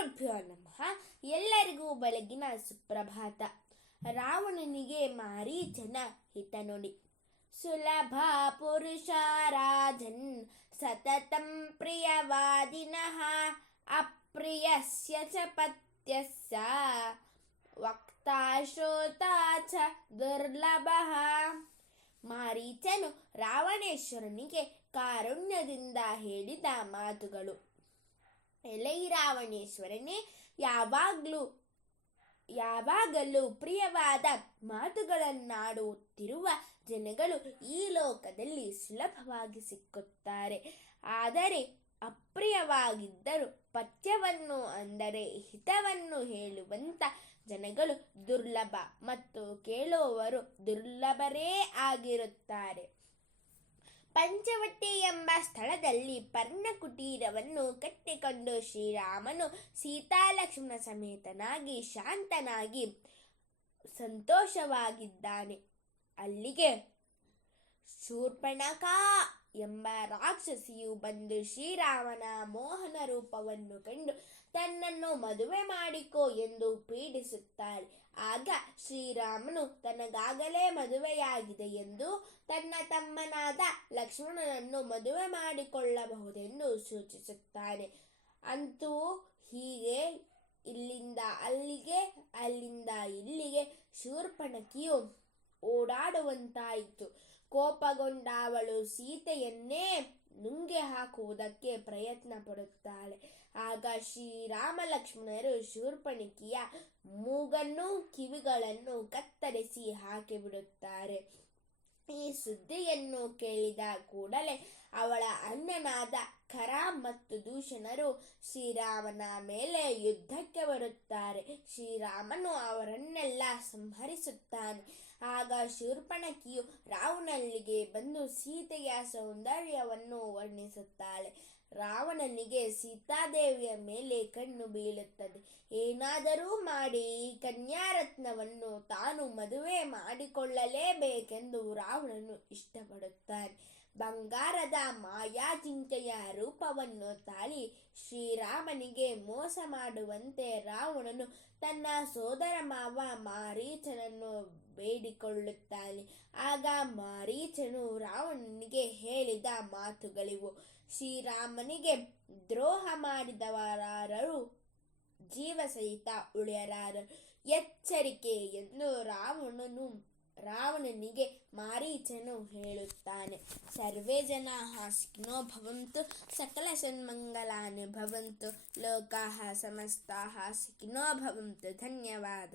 ಗುರುಭ್ಯೋ ನಮಃ. ಎಲ್ಲರಿಗೂ ಬೆಳಗಿನ ಸುಪ್ರಭಾತ. ರಾವಣನಿಗೆ ಮಾರೀಚನ ಹಿತನುಡಿ. ಸುಲಭ ಪುರುಷಾರಾಧನ್ ಸತತಂ ಪ್ರಿಯವಾದಿನಃ ಅಪ್ರಿಯಸ್ಯ ಚ ಪತ್ಯಸ್ಯ ವಕ್ತಾ ಶ್ರೋತಾ ಚ ದುರ್ಲಭಃ. ಮಾರೀಚನು ರಾವಣೇಶ್ವರನಿಗೆ ಕಾರುಣ್ಯದಿಂದ ಹೇಳಿದ ಮಾತುಗಳು. ಎಲೈ ರಾವಣೇಶ್ವರನೇ, ಯಾವಾಗಲೂ ಪ್ರಿಯವಾದ ಮಾತುಗಳನ್ನಾಡುತ್ತಿರುವ ಜನಗಳು ಈ ಲೋಕದಲ್ಲಿ ಸುಲಭವಾಗಿ ಸಿಕ್ಕುತ್ತಾರೆ. ಆದರೆ ಅಪ್ರಿಯವಾಗಿದ್ದರೂ ಪಥ್ಯವನ್ನು ಅಂದರೆ ಹಿತವನ್ನು ಹೇಳುವಂತ ಜನಗಳು ದುರ್ಲಭ ಮತ್ತು ಕೇಳುವವರು ದುರ್ಲಭರೇ ಆಗಿರುತ್ತಾರೆ. ಪಂಚವಟಿ ಎಂಬ ಸ್ಥಳದಲ್ಲಿ ಪರ್ಣಕುಟೀರವನ್ನು ಕಟ್ಟಿಕೊಂಡು ಶ್ರೀರಾಮನು ಸೀತಾಲಕ್ಷ್ಮಣ ಸಮೇತನಾಗಿ ಶಾಂತನಾಗಿ ಸಂತೋಷವಾಗಿದ್ದಾನೆ. ಅಲ್ಲಿಗೆ ಶೂರ್ಪಣಖಾ ಎಂಬ ರಾಕ್ಷಸಿಯು ಬಂದು ಶ್ರೀರಾಮನ ಮೋಹನ ರೂಪವನ್ನು ಕಂಡು ತನ್ನನ್ನು ಮದುವೆ ಮಾಡಿಕೋ ಎಂದು ಪೀಡಿಸುತ್ತಾಳೆ. ಆಗ ಶ್ರೀರಾಮನು ತನಗಾಗಲೇ ಮದುವೆಯಾಗಿದೆ ಎಂದು ತನ್ನ ತಮ್ಮನಾದ ಲಕ್ಷ್ಮಣನನ್ನು ಮದುವೆ ಮಾಡಿಕೊಳ್ಳಬಹುದೆಂದು ಸೂಚಿಸುತ್ತಾನೆ. ಅಂತೂ ಹೀಗೆ ಇಲ್ಲಿಂದ ಅಲ್ಲಿಗೆ, ಅಲ್ಲಿಂದ ಇಲ್ಲಿಗೆ ಶೂರ್ಪಣಖಿಯು ಓಡಾಡುವಂತಾಯಿತು. ಕೋಪಗೊಂಡ ಅವಳು ಸೀತೆಯನ್ನೇ ನುಂಗಿ ಹಾಕುವುದಕ್ಕೆ ಪ್ರಯತ್ನ ಪಡುತ್ತಾಳೆ. ಆಗ ಶ್ರೀರಾಮ ಲಕ್ಷ್ಮಣರು ಶೂರ್ಪಣಖಿಯ ಮೂಗನ್ನು ಕಿವಿಗಳನ್ನು ಕತ್ತರಿಸಿ ಹಾಕಿಬಿಡುತ್ತಾರೆ. ಈ ಸುದ್ದಿಯನ್ನು ಕೇಳಿದ ಕೂಡಲೇ ಅವಳ ಅಣ್ಣನಾದ ಖರ ಮತ್ತು ದೂಷಣರು ಶ್ರೀರಾಮನ ಮೇಲೆ ಯುದ್ಧಕ್ಕೆ ಬರುತ್ತಾರೆ. ಶ್ರೀರಾಮನು ಅವರನ್ನೆಲ್ಲ ಸಂಹರಿಸುತ್ತಾನೆ. ಆಗ ಶೂರ್ಪಣಖಿಯು ರಾವಣನಿಗೆ ಬಂದು ಸೀತೆಯ ಸೌಂದರ್ಯವನ್ನು ವರ್ಣಿಸುತ್ತಾಳೆ. ರಾವಣನಿಗೆ ಸೀತಾದೇವಿಯ ಮೇಲೆ ಕಣ್ಣು ಬೀಳುತ್ತದೆ. ಏನಾದರೂ ಮಾಡಿ ಈ ಕನ್ಯಾರತ್ನವನ್ನು ತಾನು ಮದುವೆ ಮಾಡಿಕೊಳ್ಳಲೇಬೇಕೆಂದು ರಾವಣನು ಇಷ್ಟಪಡುತ್ತಾನೆ. ಬಂಗಾರದ ಮಾಯಾಜಿಂಕೆಯ ರೂಪವನ್ನು ತಾಳಿ ಶ್ರೀರಾಮನಿಗೆ ಮೋಸ ಮಾಡುವಂತೆ ರಾವಣನು ತನ್ನ ಸೋದರ ಮಾವ ಮಾರೀಚನನ್ನು ಬೇಡಿಕೊಳ್ಳುತ್ತಾನೆ. ಆಗ ಮಾರೀಚನು ರಾವಣನಿಗೆ ಹೇಳಿದ ಮಾತುಗಳಿವು. ಶ್ರೀರಾಮನಿಗೆ ದ್ರೋಹ ಮಾಡಿದವರಾರು ಜೀವ ಸಹಿತ ಉಳಿಯಲಾರರು. ಎಚ್ಚರಿಕೆ ಎಂದು ರಾವಣನಿಗೆ ಮಾರೀಚನು ಹೇಳುತ್ತಾನೆ. ಸರ್ವೇ ಜನಾಃ ಸುಖಿನೋ ಭವಂತು, ಸಕಲ ಸನ್ಮಂಗಲಾನಿ ಭವಂತು, ಲೋಕಾಃ ಸಮಸ್ತಾಃ ಸುಖಿನೋ ಭವಂತು. ಧನ್ಯವಾದ.